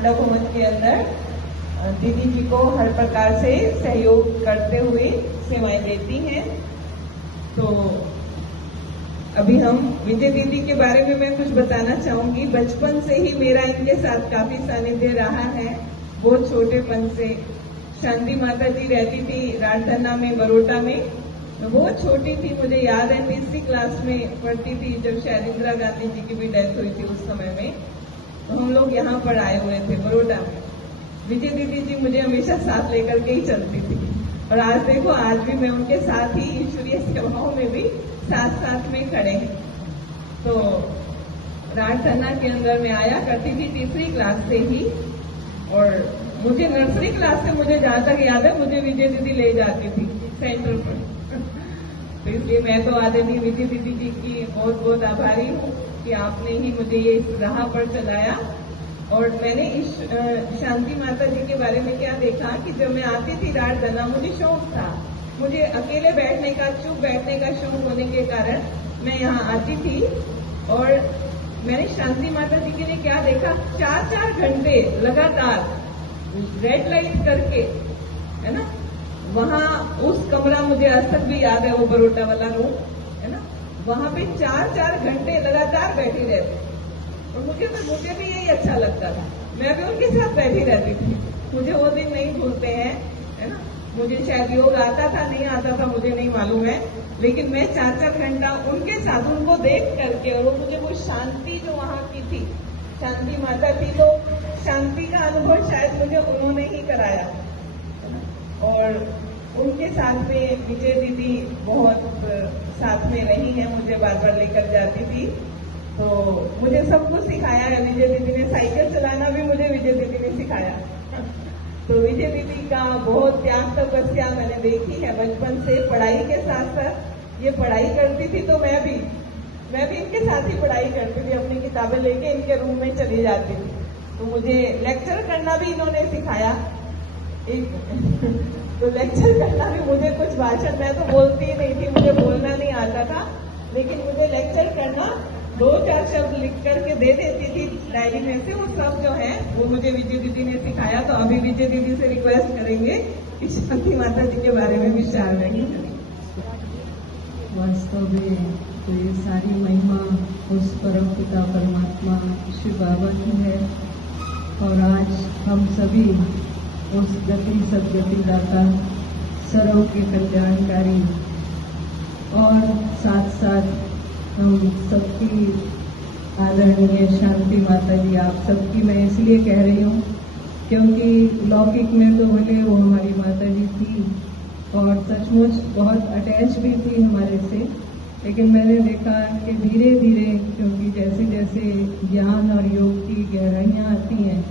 पांडा भवन के अंदर दीदी जी को हर प्रकार से सहयोग करते हुए सेवाएं देती हैं। तो अभी हम विजय दीदी के बारे में मैं कुछ बताना चाहूंगी। बचपन से ही मेरा इनके साथ काफी सानिध्य रहा है। बहुत छोटेपन से शांति माता जी रहती थी राजधना में, बरोटा में। मैं बहुत छोटी थी, मुझे याद है तीसरी क्लास में पढ़ती थी जब शायद इंदिरा गांधी जी की भी डेथ हुई थी उस समय में। तो हम लोग यहाँ पर आए हुए थे बरोटा में। विजय दीदी जी मुझे हमेशा साथ लेकर के ही चलती थी और आज देखो, आज भी मैं उनके साथ ही ईश्वरीय सेवाओं में भी साथ साथ में खड़े हैं। तो राजधना के अंदर मैं आया करती थी तीसरी क्लास से ही, और मुझे नर्सरी क्लास से मुझे जहां तक याद है मुझे विजय दीदी ले जाती थी सेंटर पर। तो इसलिए मैं तो आदरणीय विजय दीदी जी की बहुत बहुत आभारी हूँ कि आपने ही मुझे ये राह पर चलाया। और मैंने इस शांति माता जी के बारे में क्या देखा कि जब मैं आती थी राजधना, मुझे शौक था, मुझे अकेले बैठने का, चुप बैठने का शौक होने के कारण मैं यहाँ आती थी। और मैंने शांति माता जी के लिए क्या देखा, 4-4 घंटे लगातार रेड लाइट करके, है ना, वहां उस कमरा मुझे आज तक भी याद है, वो बरोटा वाला रूम है ना, वहां पे 4-4 घंटे लगातार बैठी रहती। और मुझे भी यही अच्छा लगता था, मैं भी उनके साथ बैठी रहती थी। मुझे वो दिन नहीं भूलते हैं, है ना। मुझे शायद योग आता था, नहीं आता था, मुझे नहीं मालूम है, लेकिन मैं 4-4 घंटा उनके साथ, उनको देख करके, और वो मुझे वो शांति जो वहां की थी, शांति माता थी, तो शांति का अनुभव शायद मुझे उन्होंने ही कराया। और उनके साथ में विजय दीदी बहुत साथ में रही है, मुझे बार बार लेकर जाती थी। तो मुझे सब कुछ सिखाया है विजय दीदी ने। साइकिल चलाना भी मुझे विजय दीदी ने सिखाया। तो विजय दीदी का बहुत त्याग तपस्या मैंने देखी है बचपन से। पढ़ाई के साथ साथ ये पढ़ाई करती थी, तो मैं भी इनके साथ ही पढ़ाई करती थी, अपनी किताबें लेके इनके रूम में चली जाती थी। तो मुझे लेक्चर करना भी इन्होंने सिखाया। तो लेक्चर करना भी, मुझे कुछ भाषण, मैं तो बोलती ही नहीं थी, मुझे बोलना नहीं आता था, लेकिन मुझे लेक्चर करना 2-4 शब्द लिख करके दे देती थी डायरी में से। वो सब जो है वो मुझे विजय दीदी ने सिखाया। तो अभी विजय दीदी से रिक्वेस्ट करेंगे कि शांति माता जी के बारे में विचार रखें। वास्तव में तो ये सारी महिमा उस परम पिता परमात्मा शिव बाबा की है, और आज हम सभी उस गति सदगति दाता, सर्व के कल्याणकारी, और साथ साथ हम सबकी आदरणीय शांति माता जी, आप सबकी मैं इसलिए कह रही हूँ क्योंकि लौकिक में तो भले वो हमारी माता जी थी और सचमुच बहुत अटैच भी थी हमारे से, लेकिन मैंने देखा कि धीरे धीरे, क्योंकि जैसे जैसे ज्ञान और योग की गहराइयाँ आती हैं,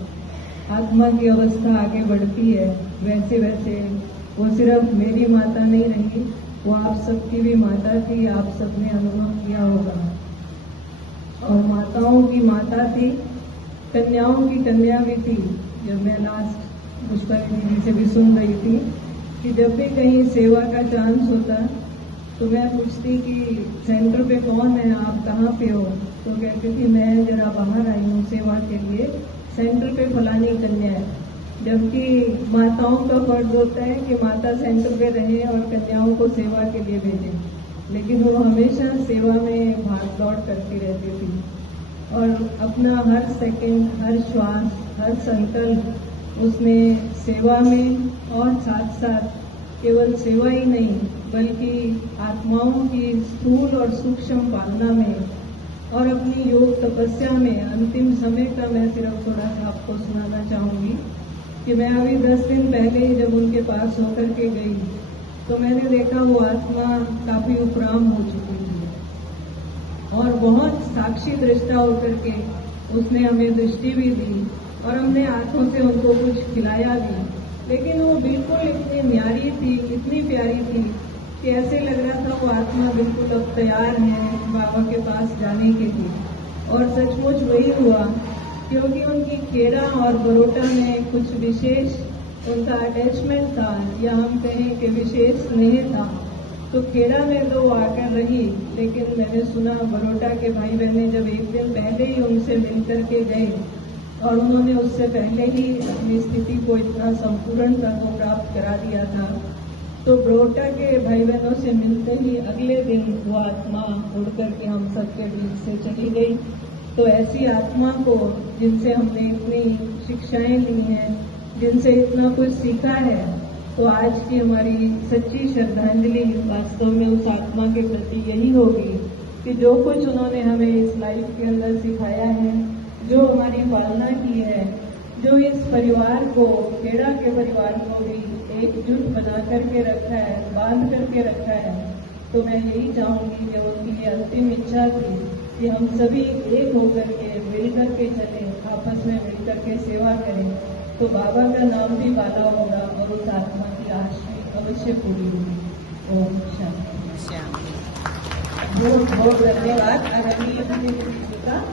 आत्मा की अवस्था आगे बढ़ती है, वैसे वैसे वो सिर्फ मेरी माता नहीं रही, वो आप सबकी भी माता थी। आप सबने अनुभव किया होगा, और माताओं की माता थी, कन्याओं की कन्या भी थी। जब मैं लास्ट पुष्पाली दीदी से भी सुन रही थी कि जब भी कहीं सेवा का चांस होता तो मैं पूछती कि सेंटर पे कौन है, आप कहाँ पे हो, तो कहती थी मैं जरा बाहर आई हूँ सेवा के लिए, सेंटर पे फलानी कन्या है। जबकि माताओं का फर्ज होता है कि माता सेंटर पे रहे और कन्याओं को सेवा के लिए भेजे, लेकिन वो हमेशा सेवा में भाग दौड़ करती रहती थी और अपना हर सेकंड, हर श्वास, हर संकल्प उसने सेवा में, और साथ साथ केवल सेवा ही नहीं बल्कि आत्माओं की स्थूल और सूक्ष्म पालना में और अपनी योग तपस्या में। अंतिम समय का मैं सिर्फ थोड़ा सा आपको सुनाना चाहूंगी कि मैं अभी 10 दिन पहले ही जब उनके पास होकर के गई तो मैंने देखा वो आत्मा काफी उपराम हो चुकी थी और बहुत साक्षी दृष्टा होकर के उसने हमें दृष्टि भी दी और हमने हाथों से उनको कुछ खिलाया भी, लेकिन वो बिल्कुल इतनी न्यारी थी, इतनी प्यारी थी कि ऐसे लग रहा था वो आत्मा बिल्कुल अब तैयार है बाबा के पास जाने के लिए। और सचमुच वही हुआ, क्योंकि उनकी खेड़ा और बरोटा में कुछ विशेष उनका अटैचमेंट था, या हम कहें कि विशेष स्नेह था। तो खेड़ा में तो वो आकर रही, लेकिन मैंने सुना बरोटा के भाई बहने जब एक दिन पहले ही उनसे मिल करके गए और उन्होंने उससे पहले ही अपनी स्थिति को इतना संपूर्णता को प्राप्त करा दिया था। तो ब्रोटा के भाई बहनों से मिलते ही अगले दिन वो आत्मा उड़ करके हम सबके बीच से चली गई। तो ऐसी आत्मा को, जिनसे हमने इतनी शिक्षाएं ली हैं, जिनसे इतना कुछ सीखा है, तो आज की हमारी सच्ची श्रद्धांजलि वास्तव में उस आत्मा के प्रति यही होगी कि जो कुछ उन्होंने हमें इस लाइफ के अंदर सिखाया है, जो हमारी पालना की है, जो इस परिवार को, खेड़ा के परिवार को भी एकजुट बना करके रखा है, बांध करके रखा है, तो मैं यही चाहूंगी कि उनकी ये अंतिम इच्छा थी कि हम सभी एक होकर के मिल करके चलें, आपस में मिल करके सेवा करें, तो बाबा का नाम भी बाला होगा और उस आत्मा की आश भी अवश्य पूरी होगी। ओम शांति। बहुत बहुत धन्यवाद आदरणीय विजय दीदी जी का।